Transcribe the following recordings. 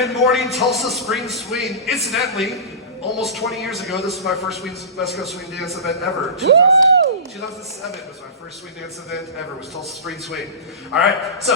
Good morning, Tulsa Spring Swing. Incidentally, almost 20 years ago, this was my first West Coast Swing Dance event ever. 2007 was my first swing dance event ever, was Tulsa Spring Swing. All right, so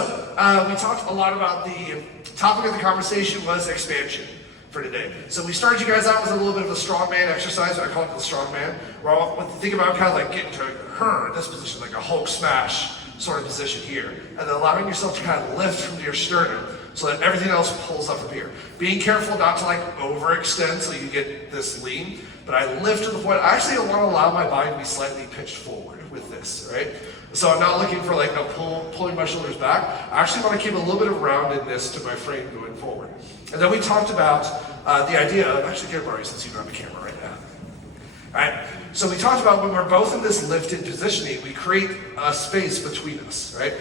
we talked a lot about the topic of the conversation was expansion for today. So we started you guys out with a little bit of a strongman exercise. I call it the strongman, where I want to think about kind of like getting to this position, like a Hulk smash sort of position here, and then allowing yourself to kind of lift from your sternum so that everything else pulls up from here. Being careful not to like overextend so you get this lean, but I lift to the point, I actually want to allow my body to be slightly pitched forward with this, right? So I'm not looking for like a pulling my shoulders back. I actually want to keep a little bit of roundedness to my frame going forward. And then we talked about the idea of, actually get Barry since you don't have a camera right now. All right, so we talked about when we're both in this lifted positioning, we create a space between us, right?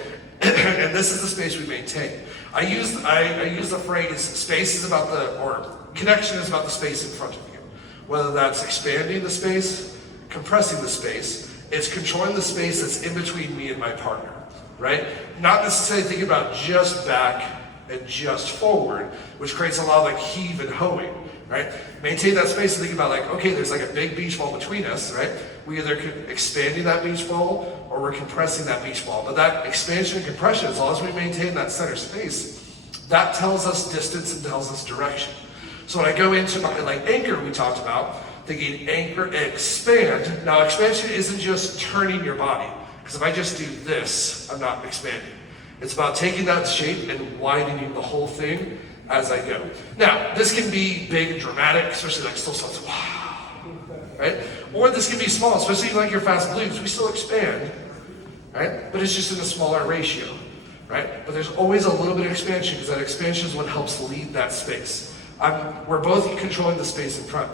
And this is the space we maintain. I use the phrase space is about or connection is about the space in front of you. Whether that's expanding the space, compressing the space, it's controlling the space that's in between me and my partner, right? Not necessarily thinking about just back and just forward, which creates a lot of like heave and hoeing, right? Maintain that space and think about like, okay, there's like a big beach ball between us, right? We either expanding that beach ball or we're compressing that beach ball. But that expansion and compression, as long as we maintain that center space, that tells us distance and tells us direction. So when I go into my like anchor we talked about, thinking anchor, expand. Now expansion isn't just turning your body, because if I just do this, I'm not expanding. It's about taking that shape and widening the whole thing as I go. Now, this can be big and dramatic, especially like still starts, wow, right? Or this can be small, especially like your fast blues, we still expand, right? But it's just in a smaller ratio, right? But there's always a little bit of expansion, because that expansion is what helps lead that space. We're both controlling the space in front.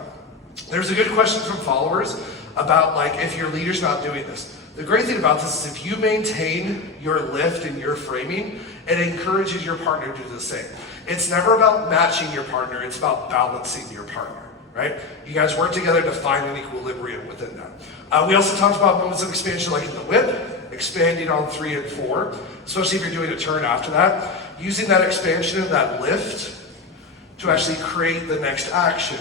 There's a good question from followers about like if your leader's not doing this. The great thing about this is if you maintain your lift and your framing, it encourages your partner to do the same. It's never about matching your partner, it's about balancing your partner, right? You guys work together to find an equilibrium within that. We also talked about moments of expansion like in the whip, expanding on 3 and 4, especially if you're doing a turn after that. Using that expansion and that lift to actually create the next action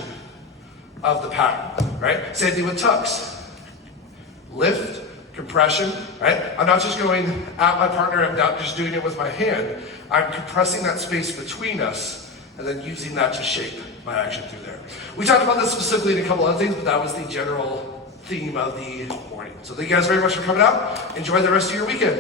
of the pattern, right? Same thing with tucks. Lift, compression, right? I'm not just going at my partner, I'm not just doing it with my hand. I'm compressing that space between us and then using that to shape my action through there. We talked about this specifically in a couple other things, but that was the general theme of the morning. So thank you guys very much for coming out. Enjoy the rest of your weekend.